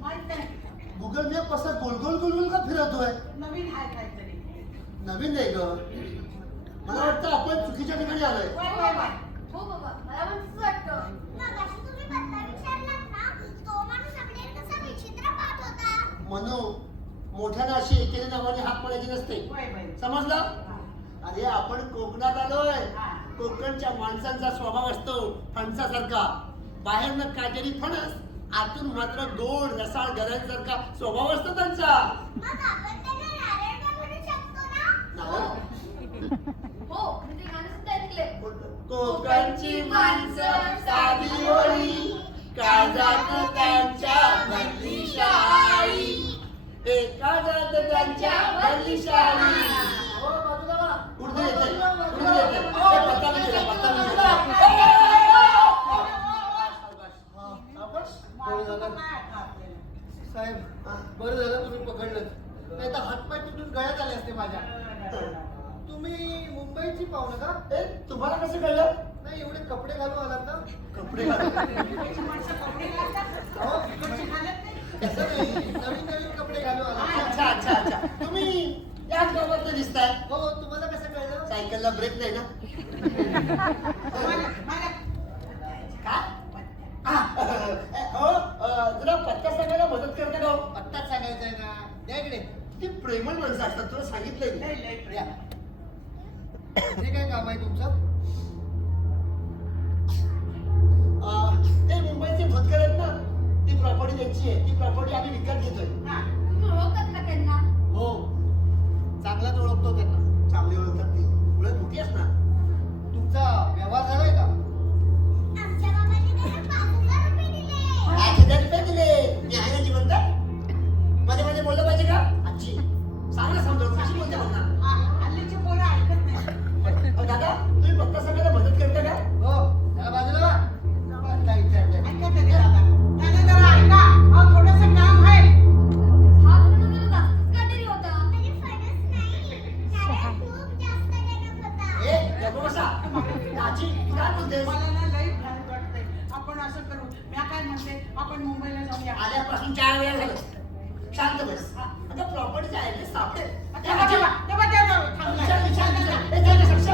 माहित नाही. Google map असा गोल गोल गोल गोल का फिरवतोय? नवीन आहे काहीतरी. नवीन नाही ग, मला वाटतं आपण चुकीच्या ठिकाणी आलोय. हो बाबा, मला पण तसंच वाटतं. मगाशी तुम्ही पत्ता विचारलात ना, तो माणूस आपल्याला कसा विचित्र पाहत होता. म्हणू मोठ्यानं अशी एकेरी नावाने हात पडायची नसते, समजलं? अरे आपण कोकणात आलोय. कोकणच्या माणसांचा स्वभाव असतो फणसासारखा, बाहेरनं काटेरी फणस, आतून मात्र गोड रसाळ गऱ्यांसारखा स्वभाव असतो त्यांचा. मग आपण त्यांना नारळ का म्हणू शकतो ना? नारळ? हो, मी ते गाणं सुद्धा ऐकलंय. कोकणची माणसं साधी होळी, काळजात त्यांच्या भरली शाळी, एका जात त्यांच्या भरली शाळी. कुठे येते? कुठे येते? पत्ता विचारा, पत्ता विचारा. साहेब बरं झालं तुम्ही पकडलं, नाही तर हातपाय तुटून गळ्यात आले असते माझ्या. तुम्ही मुंबईची पाहुणे का? तुम्हाला कसं कळलं? नाही एवढे कपडे घालून आलात ना? कपडे घालून? हो, तसं नाही, नवीन नवीन कपडे घालून आलात. अच्छा अच्छा अच्छा, तुम्ही याच गावात दिसताय. हो, तुम्हाला कसं कळलं? सायकलला ब्रेक नाही ना? काय? हो, जरा पत्ता सांगायला मदत करता का हो? पत्ताच सांगायचा आहे ना, द्या इकडे. ती प्रेमळ माणसं असतात, तुला सांगितलंय मी. द्या. हे काय काम आहे तुमचं? ते मुंबईचे भोतकर आहेत ना, ती प्रॉपर्टी त्यांची आहे. ती प्रॉपर्टी आम्ही विकत घेतोय. तुम्ही ओळखत का त्यांना? हो, चांगलाच ओळखतो त्यांना. चांगली ओळखतात ती, ओळख मोठी असणार. तुमचा व्यवहार झालाय का? आमच्या बाबांनी त्याला 5,000 रुपये दिले. 5,000 रुपये दिले. मी आहे ना जिवंत? मध्ये मध्ये बोललं पाहिजे का? आजी सांग ना, समजावून कशी बोलते बघ ना. हल्लीची पोरं ऐकत नाही. दादा, तुम्ही पत्ता सांगायला मदत करता का? हो, त्याला बाजूला वा. पत्ता विचारते. ऐका तरी दादा. त्याने जरा ऐका. अहो, थोडंसं काम आहे. हा थोडं जरा जास्तच काटेरी होता. म्हणजे फणस नाही, नारळ खूप जास्त कडक होता. ए, गप्प बसा. आजी काय बोलतेस? मला ना लई भ्यान वाटतंय. आपण असं करू. मी काय म्हणते, आपण मुंबईला जाऊया. आल्यापासून 4 वेळा झालं. शांत बस. आता प्रॉपर्टीचा ऍड्रेस सापडेल. तेव्हा जाऊ. थांबलाय. विचार, विचार, विचार. ए, जा, जा, जा.